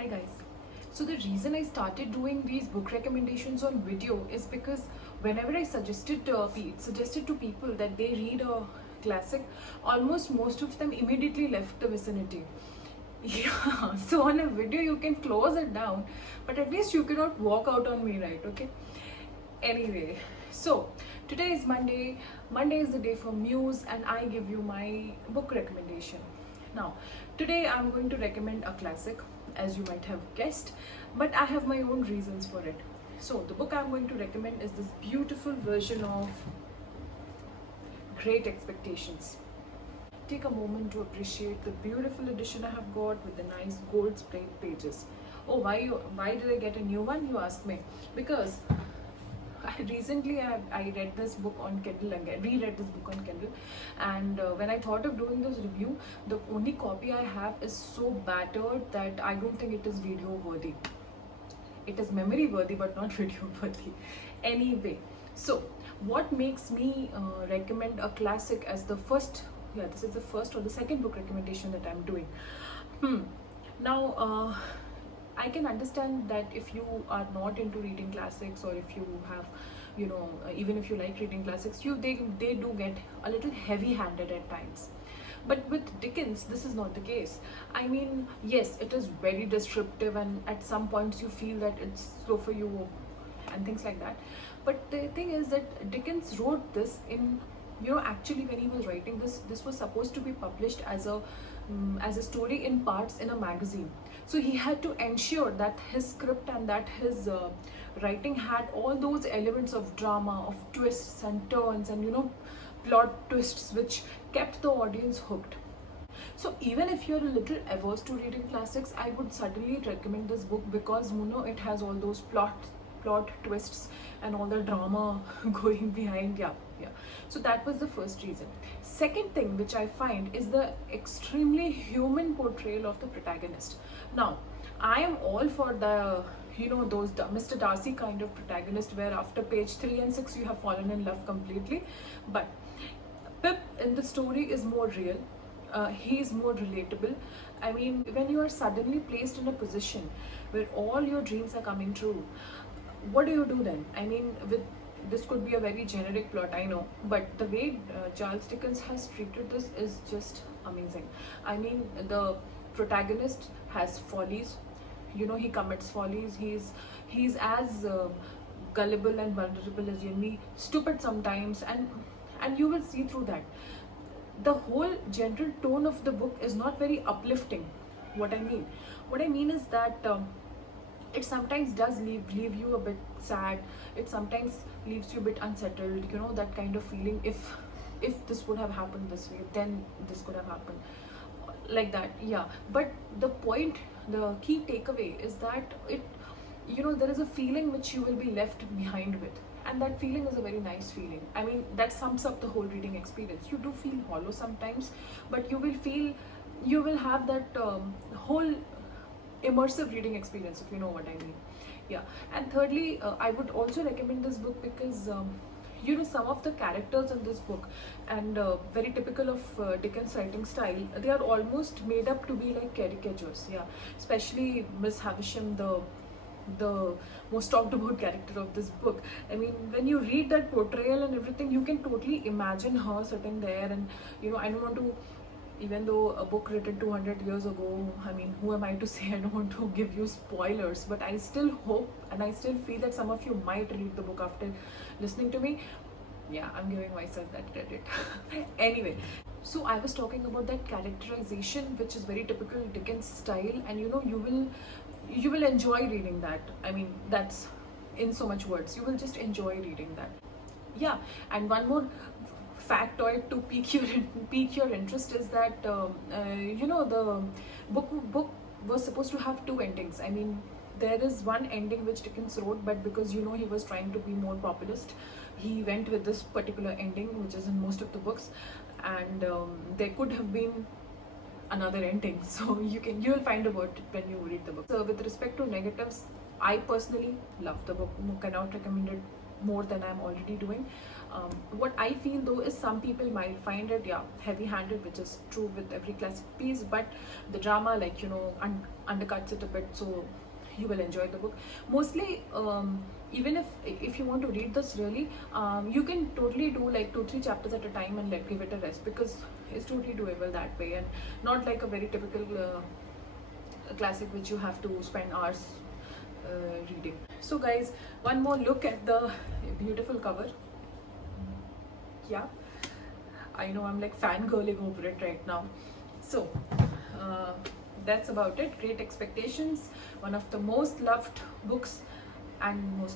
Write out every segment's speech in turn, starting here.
Hi guys. So the reason I started doing these book recommendations on video is because whenever I suggested to people that they read a classic, almost most of them immediately left the vicinity. Yeah, so on a video you can close it down, but at least you cannot walk out on me, right? Okay. Anyway, so today is Monday. Monday is the day for Muse, and I give you my book recommendation. Now, today I'm going to recommend a classic, as you might have guessed, but I have my own reasons for it. So, the book I'm going to recommend is this beautiful version of Great Expectations. Take a moment to appreciate the beautiful edition I have got with the nice gold sprayed pages. Oh, why did I get a new one? You ask me. Because I read this book on Kindle again, reread this book on Kindle, and when I thought of doing this review, the only copy I have is so battered that I don't think it is video worthy. It is memory worthy, but not video worthy. Anyway, so what makes me recommend a classic as the first? Yeah, this is the first or the second book recommendation that I'm doing. Now, I can understand that if you are not into reading classics, or if you have, even if you like reading classics, they do get a little heavy-handed at times. But with Dickens, this is not the case. I mean, yes, it is very descriptive, and at some points you feel that it's slow for you and things like that. But the thing is that Dickens wrote this in, actually when he was writing this was supposed to be published as a story in parts in a magazine. So he had to ensure that his script and that his writing had all those elements of drama, of twists and turns, and plot twists which kept the audience hooked. So even if you're a little averse to reading classics, I would certainly recommend this book because it has all those plot twists and all the drama going behind. Yeah. So that was the first reason. Second thing which I find is the extremely human portrayal of the protagonist. Now, I am all for the those Mr. Darcy kind of protagonist where after page 3 and 6 you have fallen in love completely, but Pip in the story is more real. He is more relatable. I mean, when you are suddenly placed in a position where all your dreams are coming true, what do you do then? I mean, this could be a very generic plot, I know, but the way Charles Dickens has treated this is just amazing. I mean, the protagonist has follies. He commits follies. He's as gullible and vulnerable as you and me, stupid sometimes, and you will see through that. The whole general tone of the book is not very uplifting. What I mean is that it sometimes does leave you a bit sad. It sometimes leaves you a bit unsettled. That kind of feeling. If this would have happened this way, then this could have happened like that. Yeah. But the key takeaway is that there is a feeling which you will be left behind with. And that feeling is a very nice feeling. I mean, that sums up the whole reading experience. You do feel hollow sometimes, but you will have that whole immersive reading experience, if you know what I mean. Yeah. And thirdly, I would also recommend this book because some of the characters in this book, and very typical of Dickens' writing style, they are almost made up to be like caricatures. Yeah, especially Miss Havisham, the most talked about character of this book. I mean, when you read that portrayal and everything, you can totally imagine her sitting there, and I don't want to, even though a book written 200 years ago, I mean, who am I to say? I don't want to give you spoilers, but I still hope and I still feel that some of you might read the book after listening to me. Yeah, I'm giving myself that credit. Anyway, so I was talking about that characterization, which is very typical Dickens style, and you will enjoy reading that. I mean, that's in so much words. You will just enjoy reading that. Yeah, and one more factoid to pique your interest is that the book was supposed to have two endings. I mean, there is one ending which Dickens wrote, but because he was trying to be more populist, he went with this particular ending, which is in most of the books, and there could have been another ending. So you'll find about it when you read the book. So with respect to negatives, I personally love the book. Cannot recommend it more than I'm already doing. What I feel though is some people might find it, yeah, heavy-handed, which is true with every classic piece, but the drama, like, undercuts it a bit, so you will enjoy the book. Mostly, even if you want to read this really, you can totally do like 2-3 chapters at a time and give it a rest, because it's totally doable that way, and not like a very typical classic which you have to spend hours reading. So guys, one more look at the beautiful cover. Yeah, I know I'm like fangirling over it right now. So that's about it. Great Expectations, one of the most loved books, and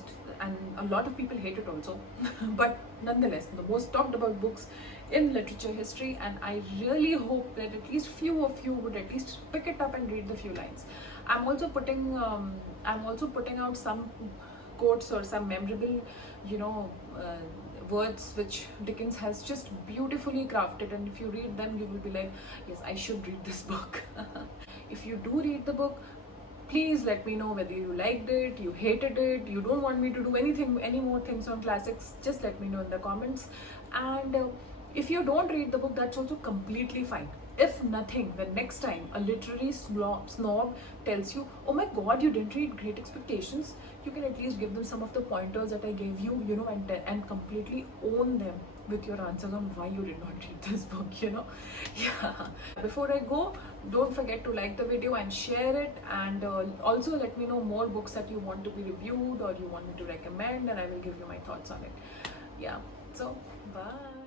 a lot of people hate it also but nonetheless the most talked about books in literature history, and I really hope that at least few of you would at least pick it up and read the few lines. I'm also putting out some quotes or some memorable words which Dickens has just beautifully crafted, and if you read them you will be like, yes, I should read this book. If you do read the book, please let me know whether you liked it, you hated it, you don't want me to do any more things on classics. Just let me know in the comments. And if you don't read the book, that's also completely fine. If nothing, the next time a literary snob tells you, oh my god, you didn't read Great Expectations, you can at least give them some of the pointers that I gave you, and completely own them with your answers on why you did not read this book, Yeah. Before I go, don't forget to like the video and share it, and also let me know more books that you want to be reviewed or you want me to recommend, and I will give you my thoughts on it. Yeah. So, bye.